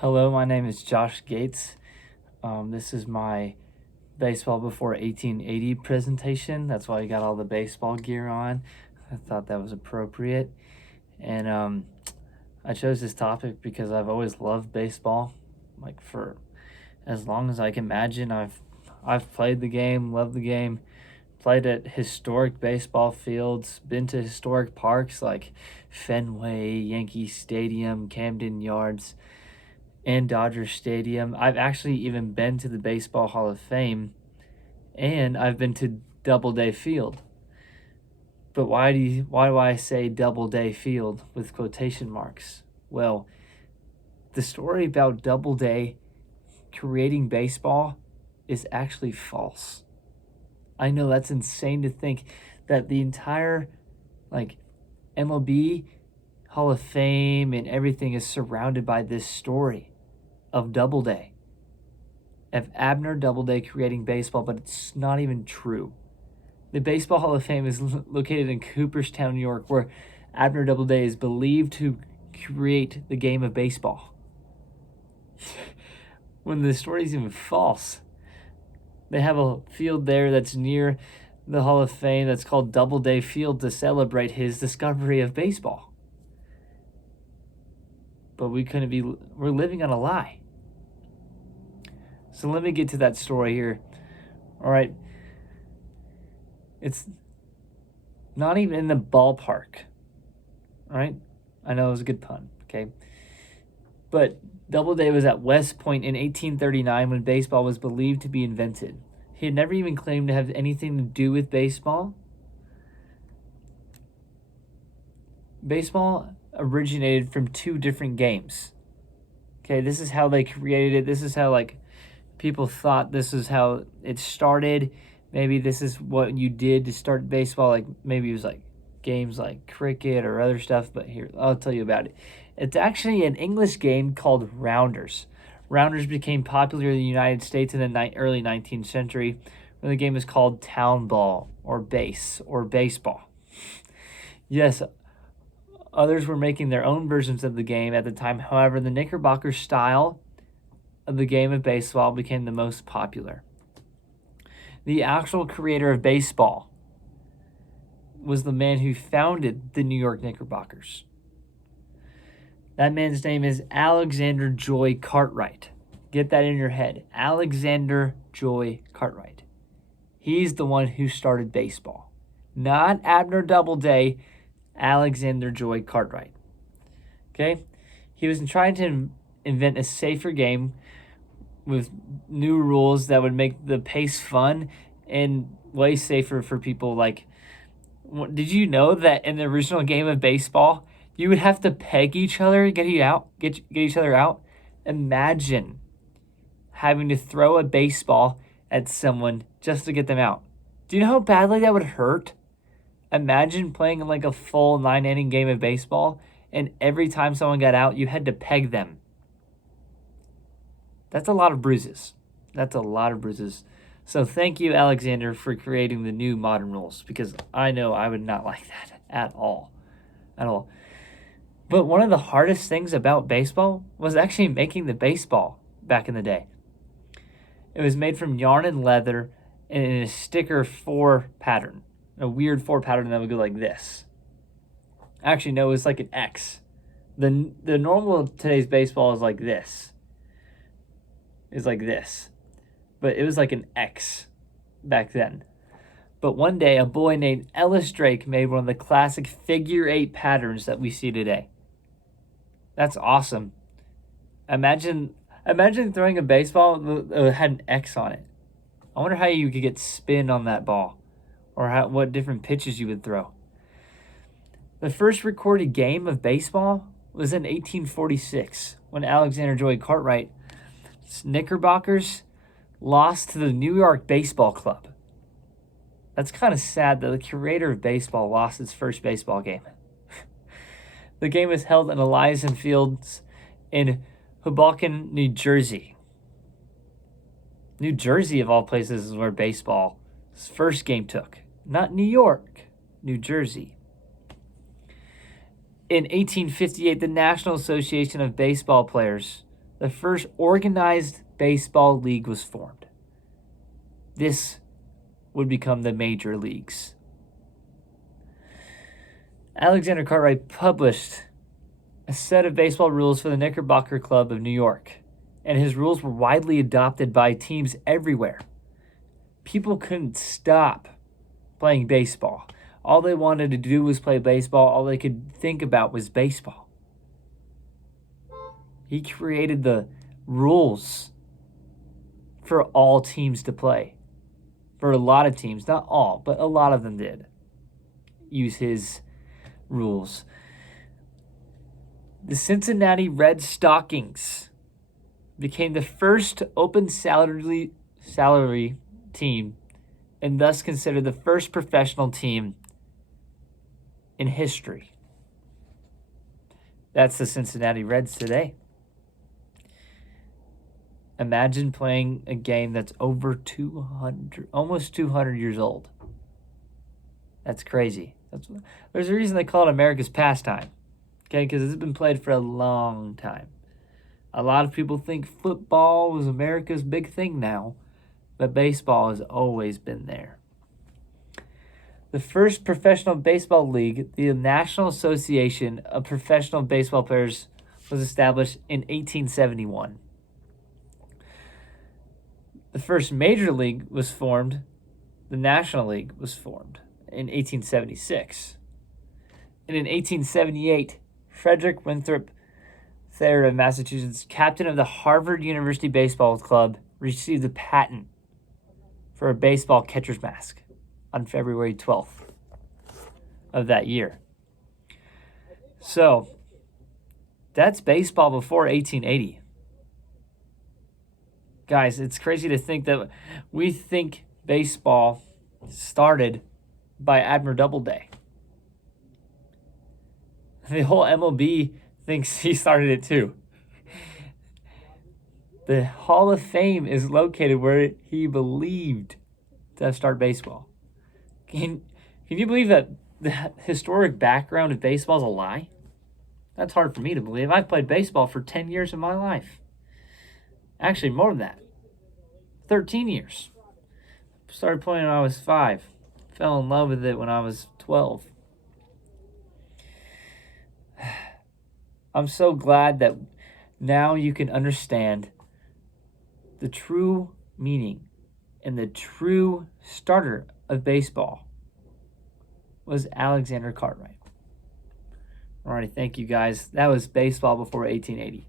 Hello, my name is Josh Gates. This is my Baseball Before 1880 presentation. That's why I got all the baseball gear on. I thought that was appropriate. And I chose this topic because I've always loved baseball. Like for as long as I can imagine, I've played the game, loved the game, played at historic baseball fields, been to historic parks like Fenway, Yankee Stadium, Camden Yards, and Dodger Stadium. I've actually even been to the Baseball Hall of Fame, and I've been to Doubleday Field. But why do I say Doubleday Field with quotation marks? Well, the story about Doubleday creating baseball is actually false. I know that's insane to think that the entire like MLB Hall of Fame and everything is surrounded by this story of Doubleday, of Abner Doubleday creating baseball, but it's not even true. The Baseball Hall of Fame is located in Cooperstown, New York, where Abner Doubleday is believed to create the game of baseball. When the story is even false. They have a field there that's near the Hall of Fame that's called Doubleday Field to celebrate his discovery of baseball. But we're living on a lie. So let me get to that story here. All right. It's not even in the ballpark. All right. I know it was a good pun. Okay. But Doubleday was at West Point in 1839 when baseball was believed to be invented. He had never even claimed to have anything to do with baseball. Baseball originated from two different games. Okay, this is how they created it. This is how people thought this is how it started. Maybe this is what you did to start baseball. Like maybe it was like games like cricket or other stuff. But here, I'll tell you about it. It's actually an English game called rounders. Rounders became popular in the United States in the early 19th century, when the game is called town ball or base or baseball. Yes, others were making their own versions of the game at the time. However, the Knickerbocker style of the game of baseball became the most popular. The actual creator of baseball was the man who founded the New York Knickerbockers. That man's name is Alexander Joy Cartwright. Get that in your head. Alexander Joy Cartwright. He's the one who started baseball. Not Abner Doubleday, Alexander Joy Cartwright. Okay? He was trying to invent a safer game with new rules that would make the pace fun and way safer for people. Like, did you know that in the original game of baseball, you would have to peg each other, get each other out? Imagine having to throw a baseball at someone just to get them out. Do you know how badly that would hurt? Imagine playing like a full 9-inning game of baseball, and every time someone got out, you had to peg them. That's a lot of bruises. So thank you, Alexander, for creating the new modern rules, because I know I would not like that at all. But one of the hardest things about baseball was actually making the baseball back in the day. It was made from yarn and leather and in a sticker 4 pattern, a weird 4 pattern that would go like this. Actually, no, it was like an X. The normal today's baseball is like this. But it was like an X back then. But one day, a boy named Ellis Drake made one of the classic figure 8 patterns that we see today. That's awesome. Imagine throwing a baseball that had an X on it. I wonder how you could get spin on that ball, or what different pitches you would throw. The first recorded game of baseball was in 1846 when Alexander Joy Cartwright's Knickerbockers lost to the New York Baseball Club. That's kind of sad that the creator of baseball lost his first baseball game. The game was held in Elysian Fields in Hoboken, New Jersey. New Jersey, of all places, is where baseball's first game took. Not New York, New Jersey. In 1858, the National Association of Baseball Players the first organized baseball league was formed. This would become the major leagues. Alexander Cartwright published a set of baseball rules for the Knickerbocker Club of New York, and his rules were widely adopted by teams everywhere. People couldn't stop playing baseball. All they wanted to do was play baseball. All they could think about was baseball. He created the rules for all teams to play. For a lot of teams, not all, but a lot of them did use his rules. The Cincinnati Red Stockings became the first open salary team and thus considered the first professional team in history. That's the Cincinnati Reds today. Imagine playing a game that's over 200, almost 200 years old. That's crazy. There's a reason they call it America's pastime, okay? Because it's been played for a long time. A lot of people think football was America's big thing now, but baseball has always been there. The first professional baseball league, the National Association of Professional Baseball Players, was established in 1871. The first major league was formed, the National League was formed in 1876. And in 1878, Frederick Winthrop Thayer of Massachusetts, captain of the Harvard University Baseball Club, received a patent for a baseball catcher's mask on February 12th of that year. So, that's baseball before 1880. Guys, it's crazy to think that we think baseball started by Admiral Doubleday. The whole MLB thinks he started it too. The Hall of Fame is located where he believed to start baseball. Can you believe that the historic background of baseball is a lie? That's hard for me to believe. I've played baseball for 10 years of my life. Actually, more than that. 13 years. Started playing when I was 5. Fell in love with it when I was 12. I'm so glad that now you can understand the true meaning and the true starter of baseball was Alexander Cartwright. Alrighty, thank you guys. That was baseball before 1880.